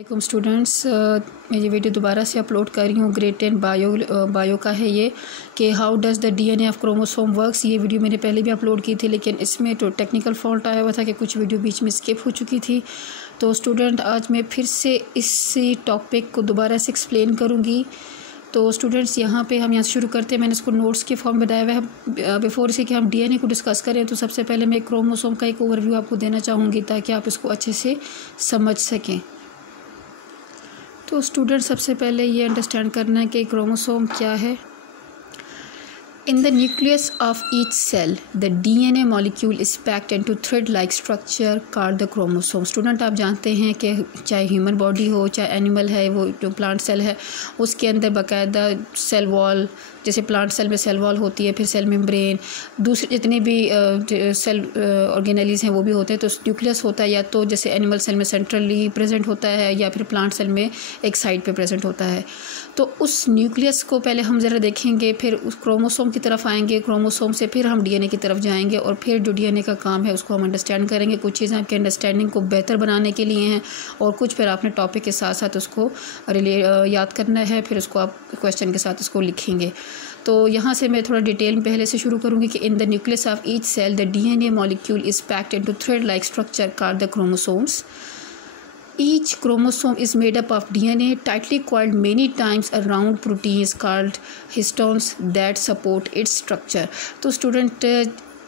वालेकुम स्टूडेंट्स, मैं ये वीडियो दोबारा से अपलोड कर रही हूँ। ग्रेड 10 बायो का है ये कि how does the DNA of chromosome works. ये वीडियो मैंने पहले भी अपलोड की थी, लेकिन इसमें तो टेक्निकल फॉल्ट आया हुआ था कि कुछ वीडियो बीच में स्किप हो चुकी थी। तो स्टूडेंट आज मैं फिर से इसी टॉपिक को दोबारा से एक्सप्लेन करूँगी। तो स्टूडेंट्स यहाँ पे हम यहाँ से शुरू करते हैं। मैंने इसको नोट्स के फॉर्म में बनाया हुआ है। बिफोर इसे कि हम डीएनए को डिस्कस करें तो सबसे पहले मैं क्रोमोसोम का एक ओवरव्यू आपको देना चाहूँगी ताकि आप इसको अच्छे से समझ सकें। तो स्टूडेंट सबसे पहले ये अंडरस्टैंड करना है कि क्रोमोसोम क्या है। In the nucleus of each cell, the DNA molecule is packed into thread-like structure called the chromosome. Student आप जानते हैं कि चाहे ह्यूमन बॉडी हो चाहे एनिमल है, वो जो प्लांट सेल है उसके अंदर बाकायदा सेल वॉल, जैसे प्लांट सेल में सेल वॉल होती है, फिर सेल मेम्ब्रेन, दूसरे जितने भी सेल ऑर्गेनेलीज हैं वो भी होते हैं। तो न्यूक्लियस होता है या तो जैसे एनिमल सेल में सेंट्रली प्रेजेंट होता है या फिर प्लांट सेल में एक साइड पे प्रेजेंट होता है। तो उस न्यूक्लियस को पहले हम ज़रा देखेंगे, फिर उस क्रोमोसोम की तरफ आएंगे, क्रोमोसोम से फिर हम डीएनए की तरफ जाएंगे और फिर जो डीएनए का काम है उसको हम अंडरस्टैंड करेंगे। कुछ चीज़ें आपके अंडरस्टैंडिंग को बेहतर बनाने के लिए हैं और कुछ फिर आपने टॉपिक के साथ साथ उसको याद करना है, फिर उसको आप क्वेश्चन के साथ उसको लिखेंगे। तो यहाँ से मैं थोड़ा डिटेल पहले से शुरू करूँगी कि in the nucleus of each cell the DNA molecule is packed into thread like structure called the chromosomes. Each chromosome is made up of DNA tightly coiled many times around proteins called histones that support its structure. तो student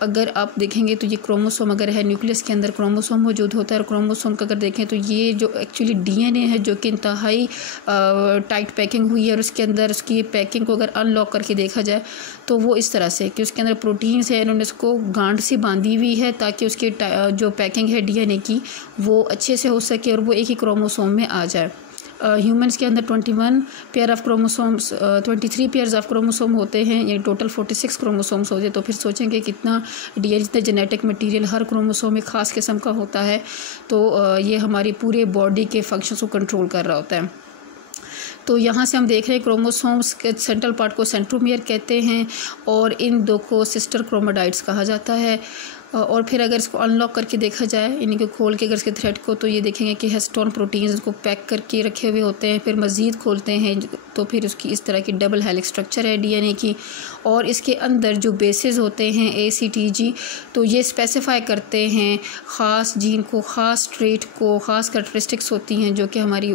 अगर आप देखेंगे तो ये chromosome अगर है, nucleus के अंदर क्रोमोसोम मौजूद होता है और क्रोमोसोम का अगर देखें तो ये जो एक्चुअली डीएनए है जो कि इंतहाई टाइट पैकिंग हुई है और उसके अंदर उसकी पैकिंग को अगर अनलॉक करके देखा जाए तो वो इस तरह से कि उसके अंदर प्रोटीन्स है, इन्होंने इसको गांठ से बांधी हुई है ताकि उसकी जो पैकिंग है डीएनए की वो अच्छे से हो सके और वो एक ही क्रोमोसोम में आ जाए। ह्यूमंस के अंदर 21 pair of chromosomes 23 pairs of chromosome होते हैं, ये टोटल 46 क्रोमोसोम्स होते हैं। तो फिर सोचेंगे कितना डीएनए, जितना जेनेटिक मटेरियल हर क्रोमोसोम में ख़ास किस्म का होता है। तो ये हमारी पूरे बॉडी के फंक्शंस को कंट्रोल कर रहा होता है। तो यहाँ से हम देख रहे हैं क्रोमोसोम्स के सेंट्रल पार्ट को सेंट्रोमियर कहते हैं और इन दो को सिस्टर क्रोमोडाइट्स कहा जाता है। और फिर अगर इसको अनलॉक करके देखा जाए, इन्हीं को खोल के अगर इसके थ्रेड को, तो ये देखेंगे कि हिस्टोन प्रोटीन्स को पैक करके रखे हुए होते हैं। फिर मज़ीद खोलते हैं तो फिर उसकी इस तरह की डबल हेलिक्स स्ट्रक्चर है डीएनए की और इसके अंदर जो बेसेस होते हैं ACTG, तो ये स्पेसिफाई करते हैं ख़ास जीन को, ख़ास ट्रेट को, ख़ास कैरेक्टरिस्टिक्स होती हैं जो कि हमारी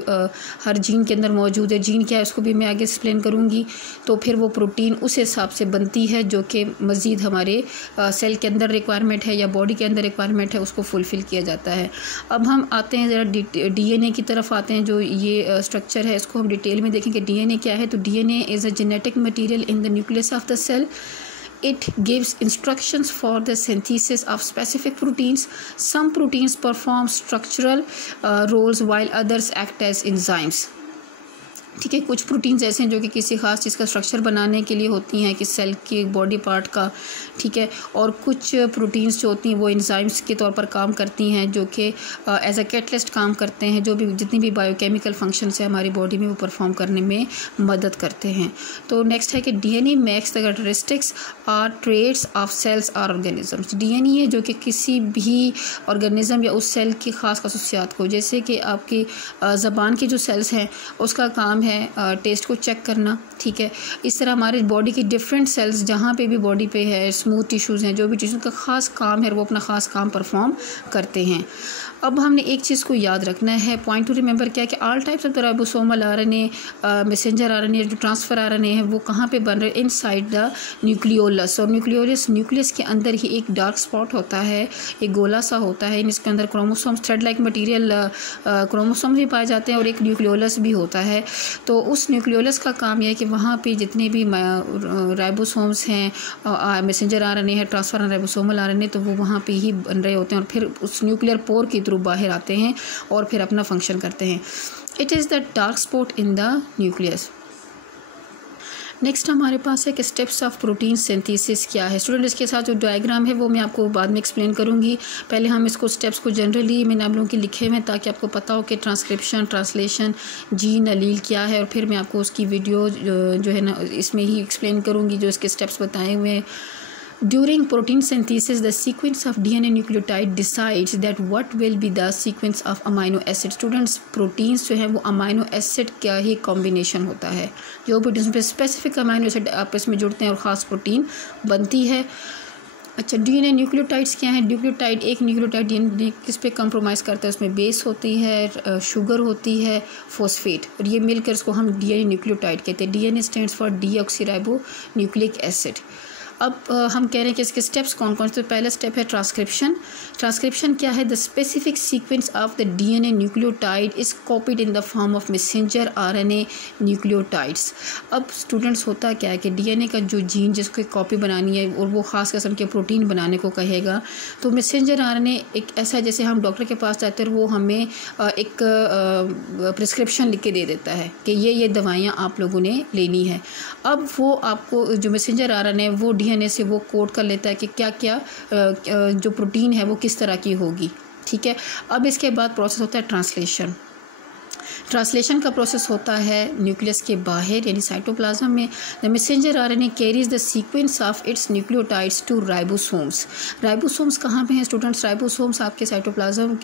हर जीन के अंदर मौजूद है। जीन क्या है उसको भी मैं आगे एक्सप्लेन करूँगी। तो फिर वो प्रोटीन उस हिसाब से बनती है जो कि मज़ीद हमारे सेल के अंदर रिक्वायरमेंट है या बॉडी के अंदर रिक्वायरमेंट है, उसको फुलफ़िल किया जाता है। अब हम आते हैं ज़रा डीएनए की तरफ आते हैं। जो ये स्ट्रक्चर है इसको हम डिटेल में देखेंगे डीएनए क्या है। तो DNA is a genetic material in the nucleus of the cell. It gives instructions for the synthesis of specific proteins. Some proteins perform structural roles while others act as enzymes. ठीक है, कुछ proteins ऐसे हैं जो कि किसी ख़ास चीज़ का स्ट्रक्चर बनाने के लिए होती हैं कि सेल के बॉडी पार्ट का, ठीक है। और कुछ प्रोटीन्स जो होती हैं वो एंजाइम्स के तौर पर काम करती हैं जो कि एज अ कैटलिस्ट काम करते हैं, जो भी जितनी भी बायोकेमिकल फंक्शंस है हमारी बॉडी में वो परफॉर्म करने में मदद करते हैं। तो नेक्स्ट है कि DNA makes the characteristics or traits of cells और ऑर्गेनिजम्स. डीएनए है जो कि किसी भी ऑर्गेनिज्म या उस सेल की ख़ास खसूसियात को, जैसे कि आपकी ज़बान की जो सेल्स हैं उसका काम है टेस्ट को चेक करना, ठीक है। इस तरह हमारे बॉडी की डिफरेंट सेल्स जहाँ पे भी बॉडी पे है, स्मूथ टिश्यूज़ हैं, जो भी टिश्यूज़ का ख़ास काम है वो अपना ख़ास काम परफॉर्म करते हैं। अब हमने एक चीज़ को याद रखना है, पॉइंट टू रिमेंबर क्या है कि all types of the ribosomal RNA, messenger RNA, जो ट्रांसफ़र आरएनए है वो कहाँ पे बन रहे हैं, इनसाइड द न्यूक्लियोलस। और न्यूक्लियस के अंदर ही एक डार्क स्पॉट होता है, एक गोला सा होता है, इसके अंदर chromosomes, thread like material chromosomes भी पाए जाते हैं और एक न्यूक्लियोलस भी होता है। तो उस न्यूक्लियोलस का काम यह है कि वहाँ पे जितने भी राइबोसोम्स हैं, मैसेंजर आरएनए है, ट्रांसफर राइबोसोमल आरएनए, तो वो वहाँ पे ही बन रहे होते हैं और फिर उस न्यूक्लियर पोर के थ्रू बाहर आते हैं और फिर अपना फंक्शन करते हैं। It is the dark spot in the nucleus. Next हमारे पास है कि स्टेप्स ऑफ प्रोटीन सिंथेसिस क्या है। स्टूडेंट इसके साथ जो डायग्राम है वो मैं आपको बाद में एक्सप्लेन करूँगी। पहले हम इसको स्टेप्स को जनरली मैंने आप लोगों के लिखे हुए हैं ताकि आपको पता हो कि ट्रांसक्रिप्शन, ट्रांसलेशन, जीन, अलील क्या है और फिर मैं आपको उसकी वीडियो जो है ना इसमें ही एक्सप्लेन करूँगी जो इसके स्टेप्स बताए हुए हैं। During protein synthesis, the sequence of DNA nucleotide decides that what will be the sequence of amino acid. Students, proteins जो है वो अमाइनो एसिड का ही कॉम्बिनेशन होता है, जो प्रोटीन्स पे स्पेसिफिक अमाइनो एसिड आपस में जुड़ते हैं और ख़ास प्रोटीन बनती है। अच्छा, डीएनए न्यूक्लियोटाइड्स क्या है? न्यूक्लियोटाइड, एक न्यूक्लियोटाइड डीएनए किस पे कंप्रोमाइज़ करता है? उसमें बेस होती है, शुगर होती है, फॉस्फेट, और ये मिलकर इसको हम डीएनए न्यूक्लियोटाइड कहते हैं। DNA stands for deoxyribo nucleic acid. अब हम कह रहे हैं कि इसके स्टेप्स कौन कौन से। पहला स्टेप है ट्रांसक्रिप्शन। ट्रांसक्रिप्शन क्या है? The specific sequence of the DNA nucleotide is copied in the form of messenger RNA nucleotides. अब स्टूडेंट्स, होता क्या है कि डीएनए का जो जीन जिसको एक कॉपी बनानी है और वो ख़ास किस्म के प्रोटीन बनाने को कहेगा, तो मैसेंजर आरएनए एक ऐसा, जैसे हम डॉक्टर के पास जाते हैं, वो हमें एक प्रिस्क्रिप्शन लिख के दे देता है कि ये दवाइयाँ आप लोगों ने लेनी है। अब वो आपको जो मैसेंजर आरएनए वो डीएनए से वो कोड कर लेता है कि क्या क्या जो प्रोटीन है वो किस तरह की होगी। ठीक है, अब इसके बाद प्रोसेस होता है ट्रांसलेशन। ट्रांसलेशन का प्रोसेस होता है न्यूक्लियस के बाहर यानी साइटोप्लाज्म में। The messenger RNA carries the sequence of its nucleotides to ribosomes. Ribosomes कहाँ पे हैं स्टूडेंट्स? राइबोसोम्स आपके साइटोप्लाज्म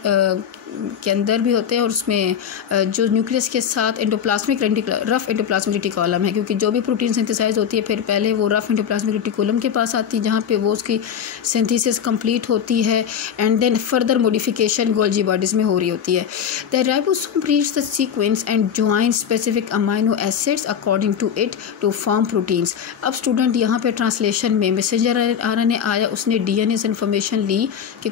के अंदर भी होते हैं, और उसमें जो न्यूक्लियस के साथ एंडोप्लाज्मिक रफ एंडोप्लाज्मिक रेटिकुलम है, क्योंकि जो भी प्रोटीन सिंथेसाइज होती है फिर पहले वो रफ एंडोप्लाज्मिक रेटिकुलम के पास आती है, जहाँ पे वो उसकी सिंथेसिस कंप्लीट होती है, and then further modification Golgi bodies में हो रही होती है। The ribosome reach the sequence and join specific amino acids according to it to form proteins. अब स्टूडेंट, यहाँ पे ट्रांसलेशन में मैसेंजर आरएनए आया, उसने डीएनए से इन्फॉर्मेशन ली कि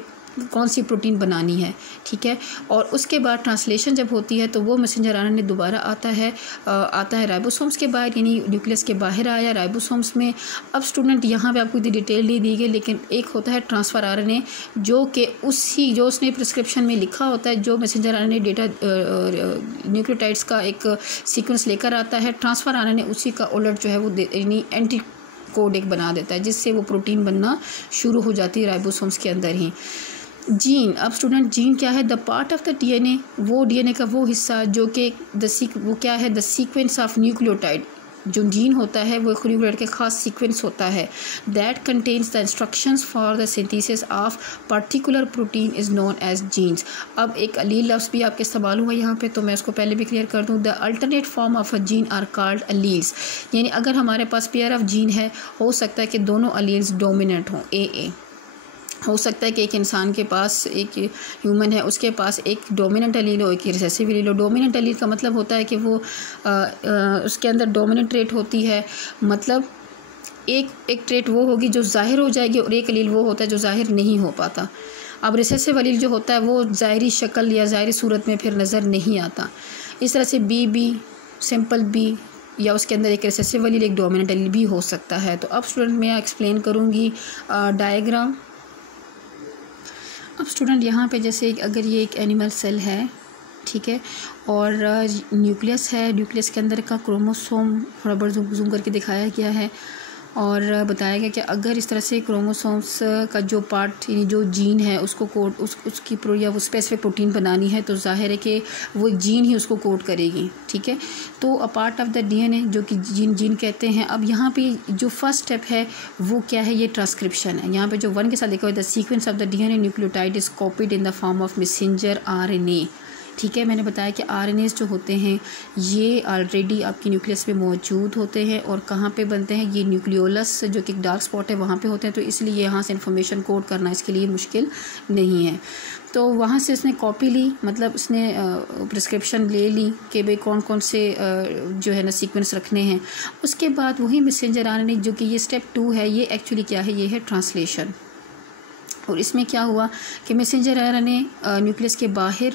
कौन सी प्रोटीन बनानी है। ठीक है, और उसके बाद ट्रांसलेशन जब होती है तो वो मैसेंजर आरएनए दोबारा आता है राइबोसोम्स के बाहर, यानी न्यूक्लियस के बाहर आया राइबोसोम्स में। अब स्टूडेंट, यहाँ पे आपको इतनी डिटेल नहीं दी गई, लेकिन एक होता है ट्रांसफ़र आरएनए, जो कि जो उसने प्रिस्क्रिप्शन में लिखा होता है, जो मैसेंजर आरएनए डेटा न्यूक्लियोटाइड्स का एक सीक्वेंस लेकर आता है। ट्रांसफ़र आरएनए उसी का उलट जो है वो यानी एंटी कोड एक बना देता है, जिससे वो प्रोटीन बनना शुरू हो जाती है राइबोसोम्स के अंदर ही। जीन, अब स्टूडेंट जीन क्या है? The part of the DNA, वो डीएनए का वो हिस्सा जो कि वो क्या है? The sequence of nucleotide. जो जीन होता है वो न्यूक्लियोटाइड के खास सीक्वेंस होता है, that contains the instructions for the synthesis of particular protein is known as genes. अब एक अलील लफ्ज़ भी आपके इस्तेमाल हुआ यहाँ पे, तो मैं उसको पहले भी क्लियर कर दूँ। The alternate form of a gene are called alleles, यानी अगर हमारे पास पेयर ऑफ जीन है, हो सकता है कि दोनों अलील्स डोमिनेंट हों। ए हो सकता है कि एक इंसान के पास, एक ह्यूमन है, उसके पास एक डोमिनेंट अलील हो, एक रिसेसिव अलील हो। डोमिनेंट अलील का मतलब होता है कि वो उसके अंदर डोमिनेंट ट्रेट होती है, मतलब एक ट्रेट वो होगी जो ज़ाहिर हो जाएगी, और एक अलील वो होता है जो ज़ाहिर नहीं हो पाता। अब रिसेसिव अलील जो होता है वो ज़ाहरी शक्ल या ज़ाहरी सूरत में फिर नज़र नहीं आता। इस तरह से बी सिंपल बी या उसके अंदर एक रिसेसिव अलील, एक डोमिनेंट अलील भी हो सकता है। तो अब स्टूडेंट मैं एक्सप्लेन करूँगी डायग्राम। अब स्टूडेंट, यहाँ पे जैसे अगर ये एक एनिमल सेल है, ठीक है, और न्यूक्लियस है, न्यूक्लियस के अंदर का क्रोमोसोम थोड़ा बहुत जूम करके दिखाया गया है, और बताया गया कि अगर इस तरह से क्रोमोसोम्स का जो पार्ट यानी जो जीन है उसको कोड उसकी या वो स्पेसिफिक प्रोटीन बनानी है, तो जाहिर है कि वो जीन ही उसको कोड करेगी। ठीक है, तो a part of the DNA जो कि जीन कहते हैं। अब यहाँ पे जो फर्स्ट स्टेप है वो क्या है? ये ट्रांसक्रिप्शन है। यहाँ पे जो 1 के साथ लिखा हुआ है, the sequence of the DNA nucleotide is copied in the form of messenger RNA. ठीक है, मैंने बताया कि आरएनएस जो होते हैं ये ऑलरेडी आपकी न्यूक्लियस में मौजूद होते हैं, और कहाँ पे बनते हैं? ये न्यूक्लियोलस जो कि डार्क स्पॉट है वहाँ पे होते हैं, तो इसलिए यहाँ से इन्फॉर्मेशन कोड करना इसके लिए मुश्किल नहीं है। तो वहाँ से उसने कॉपी ली, मतलब उसने प्रिस्क्रिप्शन ले ली कि भाई कौन कौन से जो है ना सीक्वेंस रखने हैं। उसके बाद वही मैसेंजर आरएनए जो कि ये स्टेप 2 है, ये एक्चुअली क्या है? ये है ट्रांसलेशन। और इसमें क्या हुआ कि मैसेंजर आरएनए न्यूक्लियस के बाहर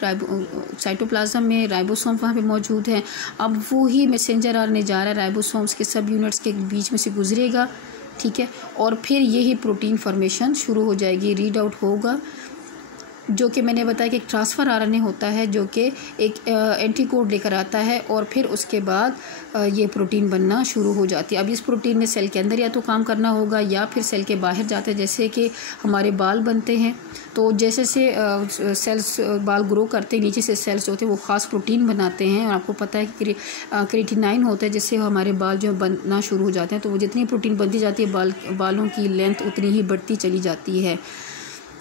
साइटोप्लाज्म में राइबोसोम वहाँ पे मौजूद है। अब वो ही मैसेंजर आरएनए जा रहा है राइबोसोम्स के सब यूनिट्स के बीच में से गुजरेगा। ठीक है, और फिर यही प्रोटीन फॉर्मेशन शुरू हो जाएगी, रीड आउट होगा। जो कि मैंने बताया कि एक ट्रांसफ़र आरएनए होता है जो कि एक एंटीकोड लेकर आता है और फिर उसके बाद ये प्रोटीन बनना शुरू हो जाती है। अब इस प्रोटीन ने सेल के अंदर या तो काम करना होगा या फिर सेल के बाहर जाते हैं। जैसे कि हमारे बाल बनते हैं तो जैसे से सेल्स बाल ग्रो करते हैं, नीचे से सेल्स होते हैं वो ख़ास प्रोटीन बनाते हैं। और आपको पता है कि क्रिएटिनाइन होता है जिससे हमारे बाल जो बनना शुरू हो जाते हैं। तो वो जितनी प्रोटीन बनती जाती है बालों की लेंथ उतनी ही बढ़ती चली जाती है।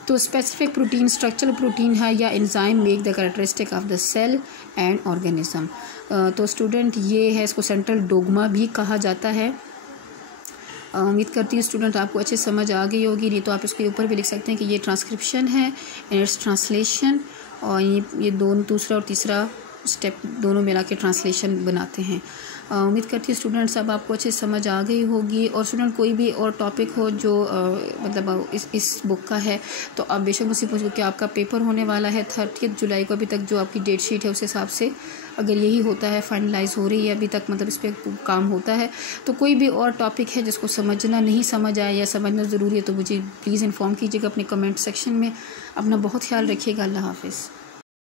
तो स्पेसिफिक प्रोटीन स्ट्रक्चरल प्रोटीन है या enzyme make the characteristic of the cell and organism. तो स्टूडेंट ये है, इसको सेंट्रल डोग्मा भी कहा जाता है। उम्मीद करती हूँ स्टूडेंट आपको अच्छे समझ आ गई होगी, नहीं तो आप इसके ऊपर भी लिख सकते हैं कि ये ट्रांसक्रिप्शन है एंड इट्स ट्रांसलेशन, और ये दोनों दूसरा और तीसरा स्टेप दोनों मिला के ट्रांसलेशन बनाते हैं। उम्मीद करती हूँ स्टूडेंट्स अब आपको अच्छे समझ आ गई होगी। और स्टूडेंट कोई भी और टॉपिक हो जो मतलब इस बुक का है तो आप बेशक मुझसे पूछो कि आपका पेपर होने वाला है 30 जुलाई को। अभी तक जो आपकी डेट शीट है उस हिसाब से अगर यही होता है, फाइनलाइज हो रही है अभी तक, मतलब इस पर काम होता है। तो कोई भी और टॉपिक है जिसको समझना नहीं समझ आया या समझना ज़रूरी है तो मुझे प्लीज़ इन्फॉर्म कीजिएगा अपने कमेंट सेक्शन में। अपना बहुत ख्याल रखिएगा। अल्लाह हाफ़िज़।